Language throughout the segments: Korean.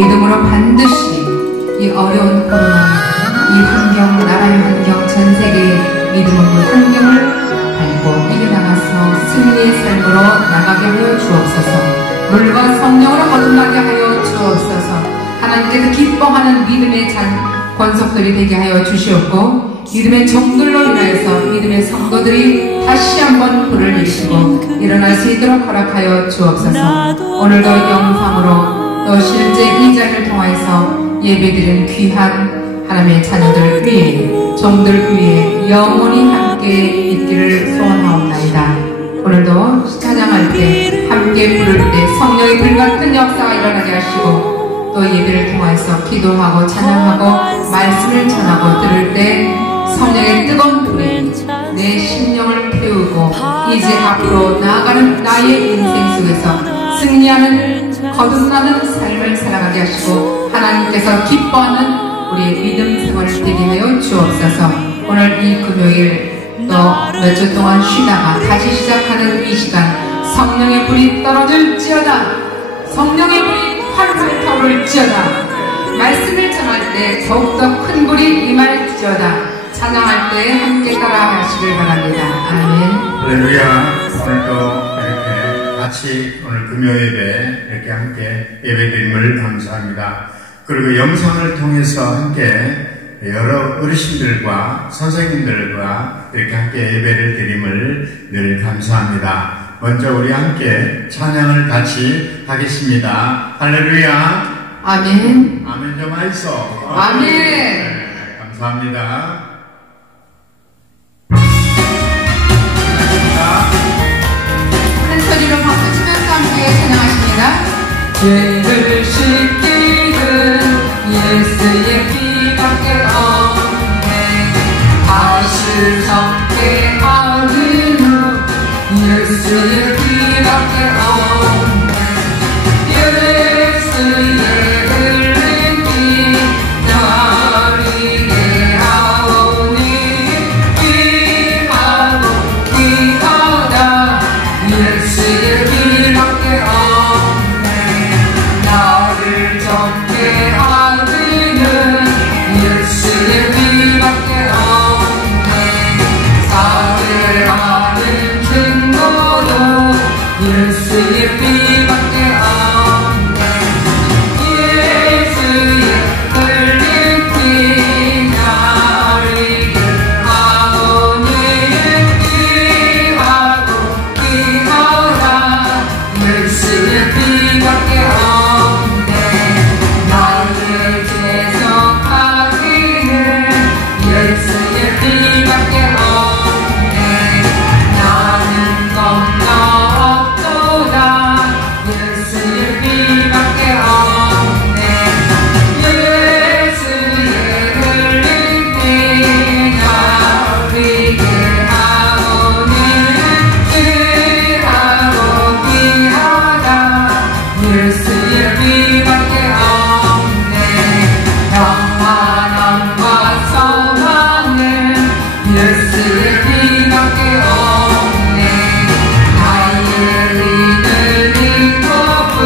믿음으로 반드시 이 어려운 코로나, 이 환경, 나라의 환경, 전 세계의 믿음 없는 환경을 밟고 이겨나가서 승리의 삶으로 나가게 하여 주옵소서. 물과 성령으로 거듭나게 하여 주옵소서. 하나님께서 기뻐하는 믿음의 권속들이 되게 하여 주시옵고, 믿음의 종들로 인하여서 믿음의 성도들이 다시 한번 불을 일으키고 일어날 수 있도록 허락하여 주옵소서. 오늘도 영상으로 또 실제 이 자리를 통하여서 예배드리는 귀한 하나님의 자녀들 위에, 종들 위에 영원히 함께 있기를 소원하옵나이다. 오늘도 찬양할 때, 함께 부를 때 성령의 불같은 역사가 일어나게 하시고, 또 예배를 통해서 기도하고 찬양하고 말씀을 전하고 들을 때 성령의 뜨거운 불이 내 심령을 태우고 이제 앞으로 나아가는 나의 인생 속에서 승리하는 거듭나는 삶을 살아가게 하시고, 하나님께서 기뻐하는 우리의 믿음 생활을 되게 하여 주옵소서. 오늘 이 금요일 또 몇 주 동안 쉬다가 다시 시작하는 이 시간, 성령의 불이 떨어질지어다. 성령의 불이 활활 타오를지어다. 말씀을 전할 때 더욱더 큰 불이 임할지어다. 찬양할 때 함께 따라 하시길 바랍니다. 아멘. 할렐루야. 오늘도 이렇게 같이 오늘 금요일에 이렇게 함께 예배드림을 감사합니다. 그리고 영상을 통해서 함께 여러 어르신들과 선생님들과 이렇게 함께 예배를 드림을 늘 감사합니다. 먼저 우리 함께 찬양을 같이 하겠습니다. 할렐루야. 아멘. 아멘 좀 하이소. 아멘. 네, 감사합니다. 큰 소리로 박수 치면서 함께 찬양하십니다. 죄를 씻기는 예수의 피밖에 없네. 다시 정케 하는 예수의 피밖에 없네. 예수의 흘린 피 나리게 하오니 귀하고 귀하다. 예수의 피밖에 없네. 나를 정케 하기는 예수의 피밖에 없네. 사죄하는 증거도 예수의 피밖에 없네. 예수의 흘린 피 나리게 하오니 귀하고 귀하다. 예수의 피밖에 없네. 나를 대적하기는 예수의 피밖에 없네. 나는 겁나 없도다. 예수의 피밖에 없네. 예수의 흘린 피 나리게 하오니 귀하고 귀하다. 예수의 피밖에 없네. 평안함과 소망은 예수의 피밖에 없네. 나의 믿을 믿고은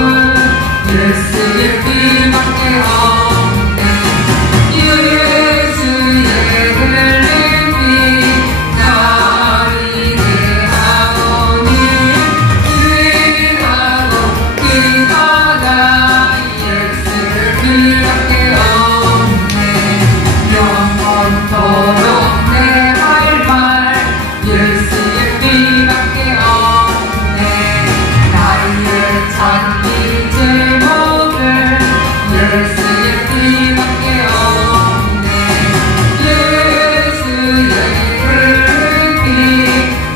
예수의 피밖에 없네. 예수의 흘린 피 나리게 하오니 귀하고 귀하다. 예수의 피밖에 없네. 영원토록 내 할 말 예수의 피밖에 없네. 나의 찬미 제목은 예수의 피밖에 없네. 예수의 흘린 피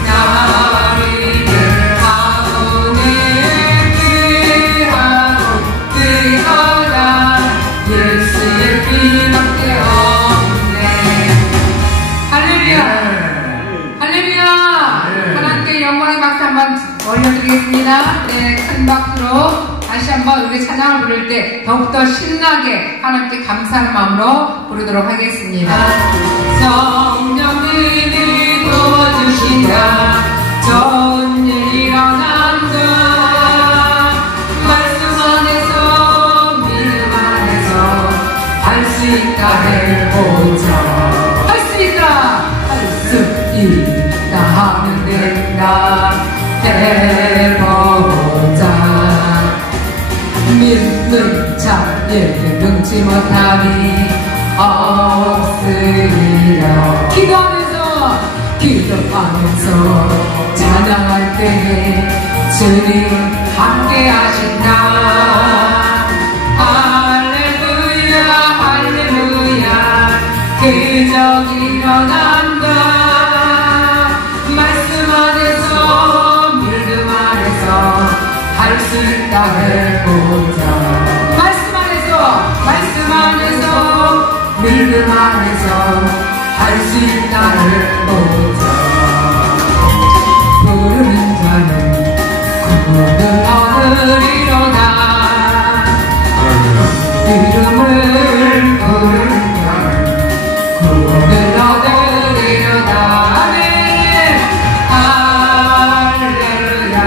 나리게 하오니 귀하고 귀하다. 예수의 피밖에 없네. 할렐루야. 할렐루야. 하나님께 영광의 박수 한번 올려드리겠습니다. 네, 큰 박수로 다시 한번 우리 찬양을 부를 때 더욱더 신나게 하나님께 감사하는 마음으로 부르도록 하겠습니다. 성령님이 도와주신다. 좋은 일 일어난다. 말씀 안에서 믿음 안에서 해보자. 할 수 있다. 할 수 있다 하면 된다. 해보자. 믿는 자에게 능치 못함이 없으리라. 기도하면서 찬양할 때에 주님은 함께 하신다. 할렐루야 할렐루야 기적이 일어난다. 말씀 안에서 믿음 안에서 할 수 있다 해보자. 말씀 안에서 믿음 안에서 할 수 있다 해보자. 부르는 자는 구원을 얻으리로다. 이름을 부르는 자는 구원을 얻으리로다. 아멘. 할렐루야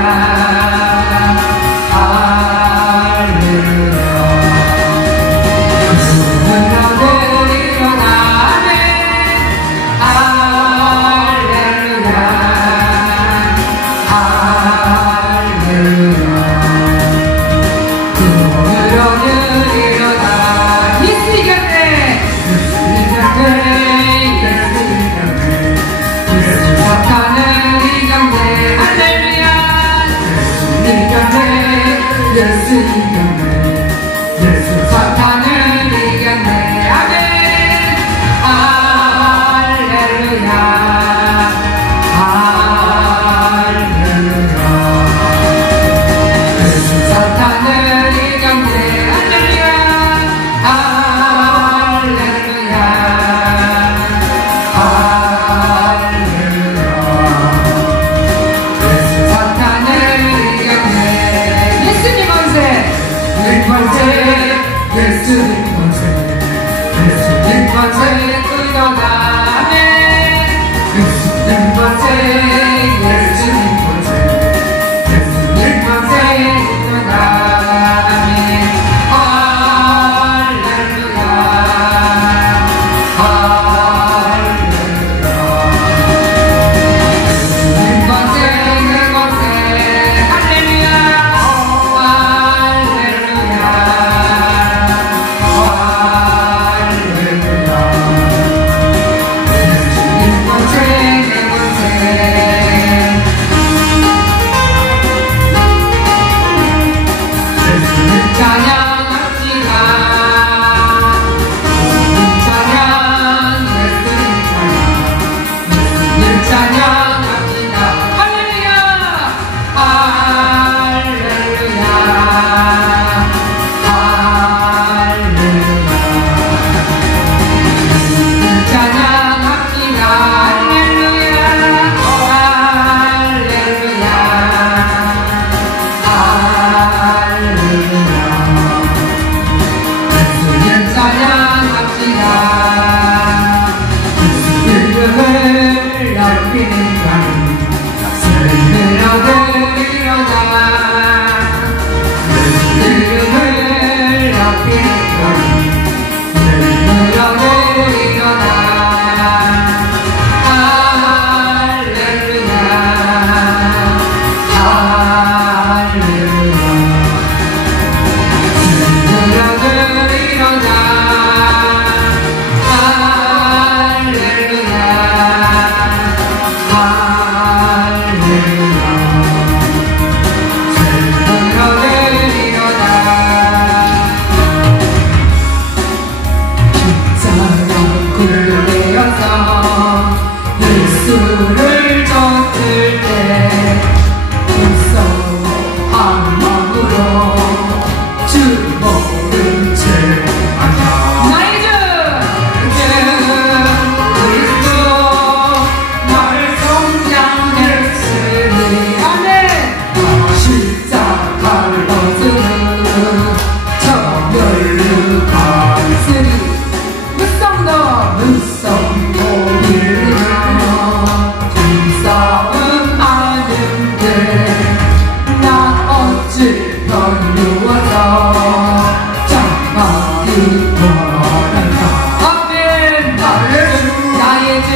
할렐루야 구원을 얻으리로다. 아멘.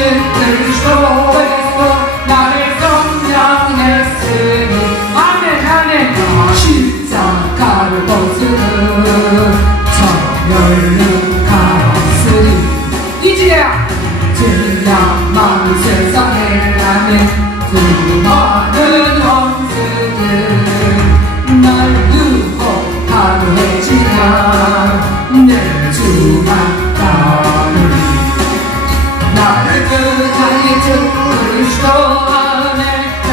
그리스도 나를 성량했으니 아멘 아멘 십자가를 벗으는 정열로 갔으니 이제야 만은 세상에 나는 수많은 원수들 날 유혹하려 했지만 내 주만 따르니 나를 그자의 주 그리스도 안에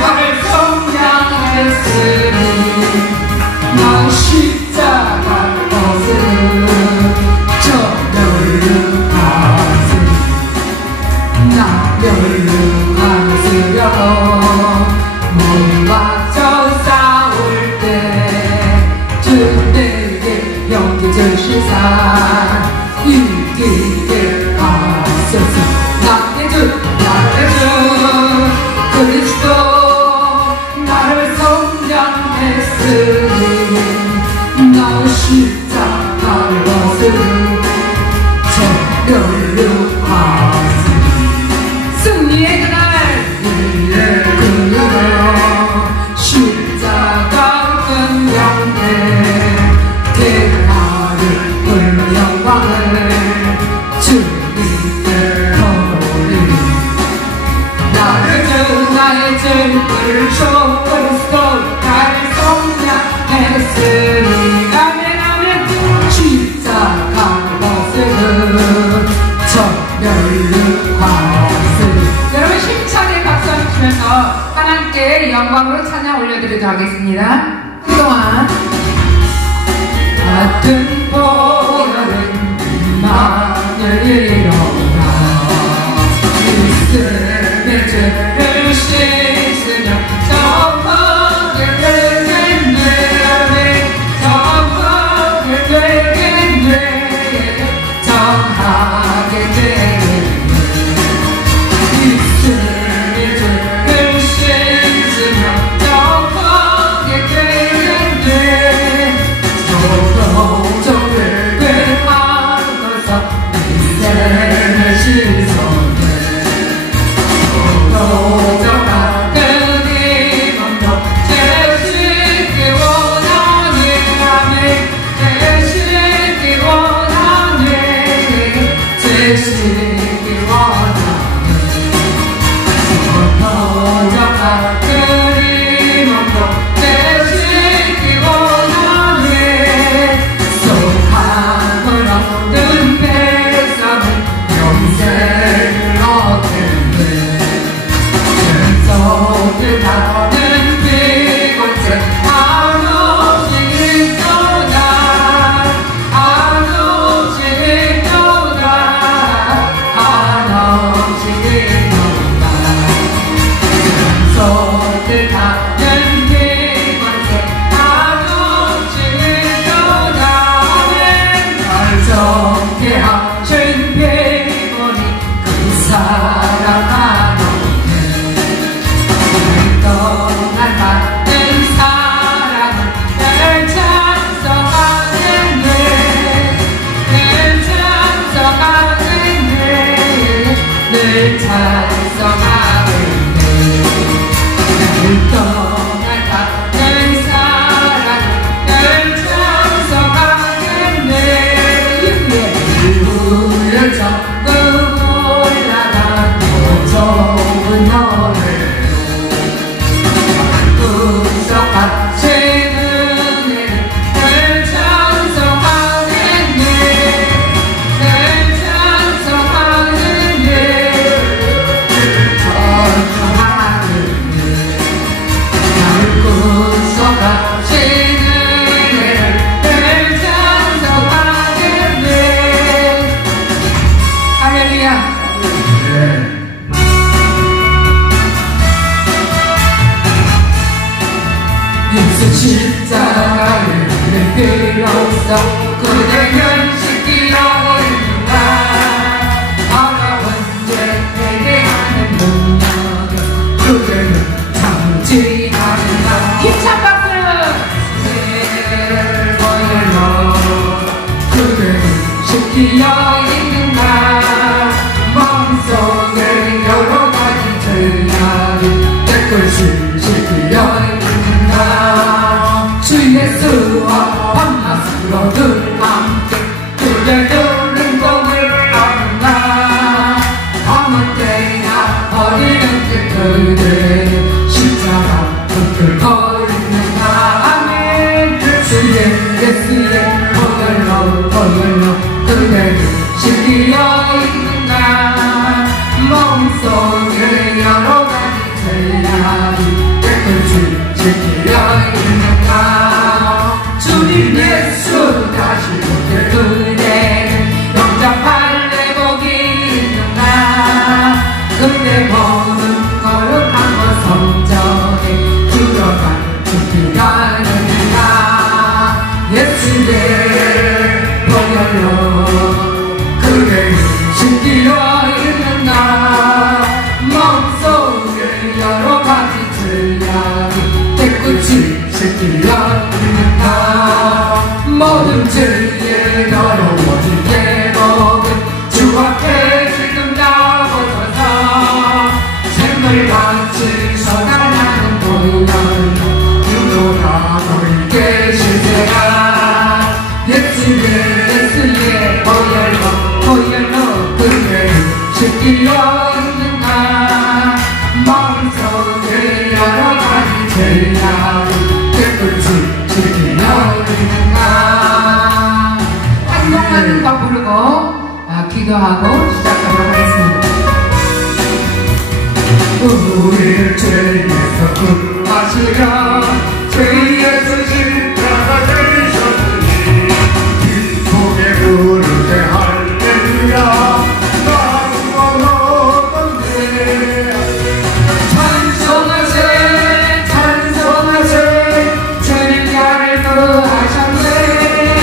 나를 성량했으니 난 십자가를 벗은 정열로 갔으니 나 멸류관을 쓰려고 못 맞춰 싸울 때 주 내게 용기 주시사 이기게 하소서 나의 주 그리스도 나를 성량했으니 나 십자가를 벗은 정열로 갔으니 승리의 그날 십자가 끝명대 대가를 영광을 주님께 돌리니 나의 주 그리스도 나를 성량했으니 아멘 아멘 십자가를 벗은 정열로 갔으니 여러분 힘차게 박수 한번 치면서 하나님께 영광으로 찬양 올려드리도록 하겠습니다. 그동안 같은 보혈은 만을 이뤄라 있음의 죄를 씻으며 정확을 되겠네 정확을 되겠네 정하게 되겠네 있음의 죄를 씻으며 정확게 되겠네 조동종을 꿰하면서 인생을 신성해 조동종같은 이 몸도 되시기 원하네 아멘 되시기 원하네 되시기 원하네 조동종같은 이 몸도 되시기 원하네 속함을 얻는 백성은 영생을 얻겠네 전속을 받는 비곤세 한없이 있도다 한없이 있도다 한없이 있도다 전속을 받는 비곤세 한없이 있도다 날 정케 하신 비곤이 그 사랑 하나님께 동안 받는 사랑은 늘 찬송하겠네 늘 찬송하겠네 늘 찬송하겠네 동안 받는 사랑은 늘 찬송하겠네 우리를 전부 올라가 더 좋은 노래로 구속하신 은혜를 늘 찬송하겠네 늘 찬송하겠네 늘 찬송하겠네 나를 구속하신 은혜를 늘 찬송하겠네 할렐루야 예수 십자가를 내 비로소 그대 면식기로 있는가 어려운 죄 내게 하는 능력을 그대는 장지하는가 힘찬 박수 내 보혈로 그대는 지키려 있는가 마음속에 깨끗이 지키려 있는가 주 예수와 밤낮으로 늘 함께 그대도 능동을 얻는가 아무 때나 어디든 그대 십자가 붙들고 있는가 아멘 주의 예수의 보혈로 그대를 지키려 있는가 몸속에 여러 가지 죄악이 깨끗이 지키려 있는가 주님 예수 다시 오게 그대를 영접할 내복이 있는가 그대 보는 거룩한 것 성전에 들어가 지키려 있는가 예수의 보혈로 그대를 지키려 있는가 몸속에 여러 가지 죄악이 깨끗이 지키려 있는가 모든 죄에 더러워진 대복은 주 앞에 지금 나오셔서 샘물같이 서달라는 보혈로 주도가 너에게 실세라 예수의 보혈로 그대를 지키려 있는가 마음속에 여러 가지 죄악을 깨끗이 지키려 있는가 한동안 더 부르고 기도하고 시작하도록 하겠습니다. 우리를 죄에서 구하시려 죄에서 십자가 되셨으니 빈속에 부르세 할렐루야 마음으로 얻었네 찬송하세 찬송하세 주님 나를 구하셨네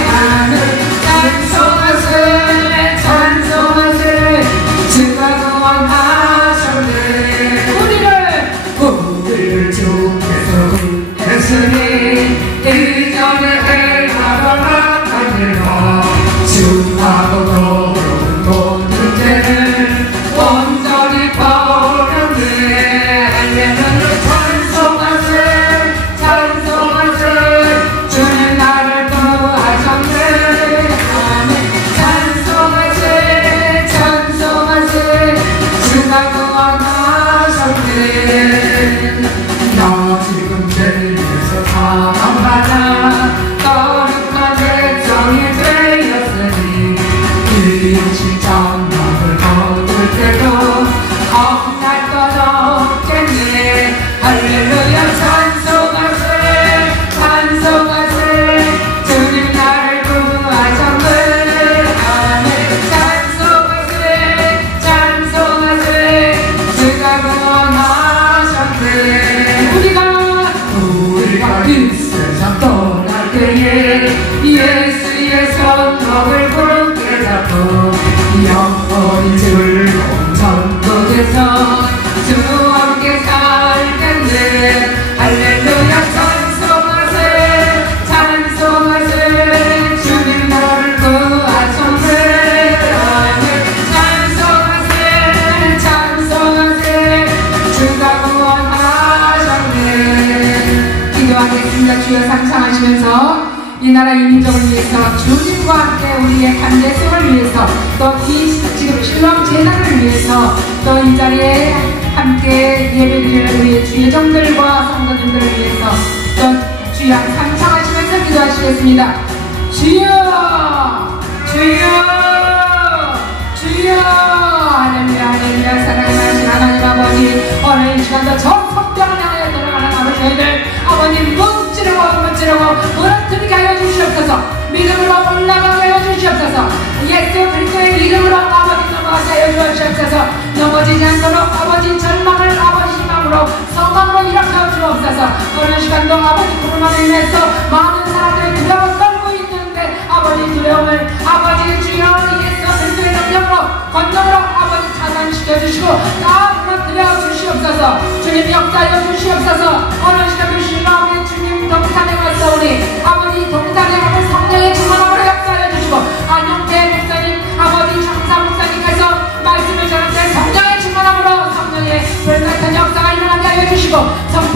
하늘 찬송하세 찬송하세 주가 구원하셨네 우리를 주께서 구했으니 이전에 행하던 악한 일과 주하고 더러운 모든 죄를 온전히 버렸네 할렐루야 찬송하세 찬송하세 주님 나를 구하셨네 아멘 찬송하세 찬송하세 주가 구원하셨네 너 지금 죄에서 사함받아 거룩한 백성이 되었으니 이시 장막을 거둘 때도 겁날 것 없겠네 할렐루야 찬송하세 찬송하세 주님 나를 구하셨네 아멘 찬송하세 찬송하세 주가 구원하셨네 우리가 이 세상 떠날 때에 예수의 손목을 굳게 잡고 영원히 즐거운 천국에서 주와 함께 살겠네 할렐루야 찬송하세 찬송하세 주님 나를 구하셨네 아멘 찬송하세 찬송하세 주가 구원하셨네 기도하겠습니다. 주여 상상하시면서 이 나라 이 민족을 위해서 주님과 함께 우리의 간대성을 위해서 또 이 지금 신랑 재단을 위해서 또 이 자리에 함께 예배드리는 우리 주의 종들과 성도님들을 위해서 또 주여 상상하시면서 기도하시겠습니다. 주여 주여 주여 할렐루야 할렐루야 사랑하신 하나님 아버지 오늘 이 시간도 저 성경을 향하여 돌아가는 아버지 저희들 아버님 문지르고 무너뜨리게 하여 주시옵소서 믿음으로 올라가게 하여 주시옵소서 예수 그리스도의 이름으로 아버지 넘어가게 하여 주시옵소서 넘어지지 않도록 아버지 절망을 아버지 희망으로 소망으로 일으켜 주옵소서 오늘 시간도 아버지 코로나로 인해서 많은 사람들이 두려워 떨고 있는데 아버지 두려움을 아버지 주여 예수 그리스도의 능력으로 권능으로 아버지 차단시켜 주시고 다 무너뜨려 주시옵소서 주님 역사여 주시옵소서 오늘 시간도 신랑의 주님 동산에 왔사오니 아버지 동산에 오늘 성령의 충만함으로 역사여 주시고 안용태 목사님 아버지 장사 목사님께서 말씀을 전할 때 성령의 충만함으로 성령의 불같은 역사가 일어나게 하여 주시고 주시고